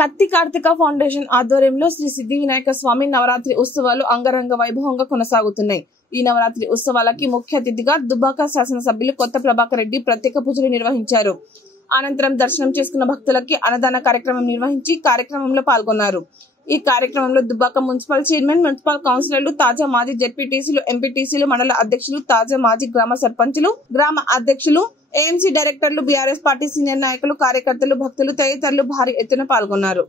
కత్తి కార్తిక ఫౌండేషన్ ఆధ్వర్యంలో శ్రీ సిద్ధి వినాయక స్వామి నవరాత్రి ఉత్సవాలు అంగరంగ వైభవంగా కొనసాగుతున్నాయి. ఈ నవరాత్రి ఉత్సవాలకి ముఖ్య అతిథిగా దుబ్బాక శాసనసభ్యులు కొత్త ప్రభాకర్ రెడ్డి ప్రత్యేక పూజలు నిర్వహించారు. అనంతరం దర్శనం చేసుకున్న భక్తులకి అన్నదాన కార్యక్రమం నిర్వహించి కార్యక్రమంలో పాల్గొన్నారు. ఈ కార్యక్రమంలో దుబ్బాక మున్సిపల్ చైర్మన్, మున్సిపల్ కౌన్సిలర్లు, తాజా మాజీ జెడ్పీటీసీలు, ఎంపీటీసీలు, మండల అధ్యక్షులు, తాజా మాజీ గ్రామ సర్పంచులు, గ్రామ అధ్యక్షులు, ఏఎంసీ డైరెక్టర్లు, బీఆర్ఎస్ పార్టీ సీనియర్ నాయకులు, కార్యకర్తలు, భక్తులు తదితరులు భారీ ఎత్తున పాల్గొన్నారు.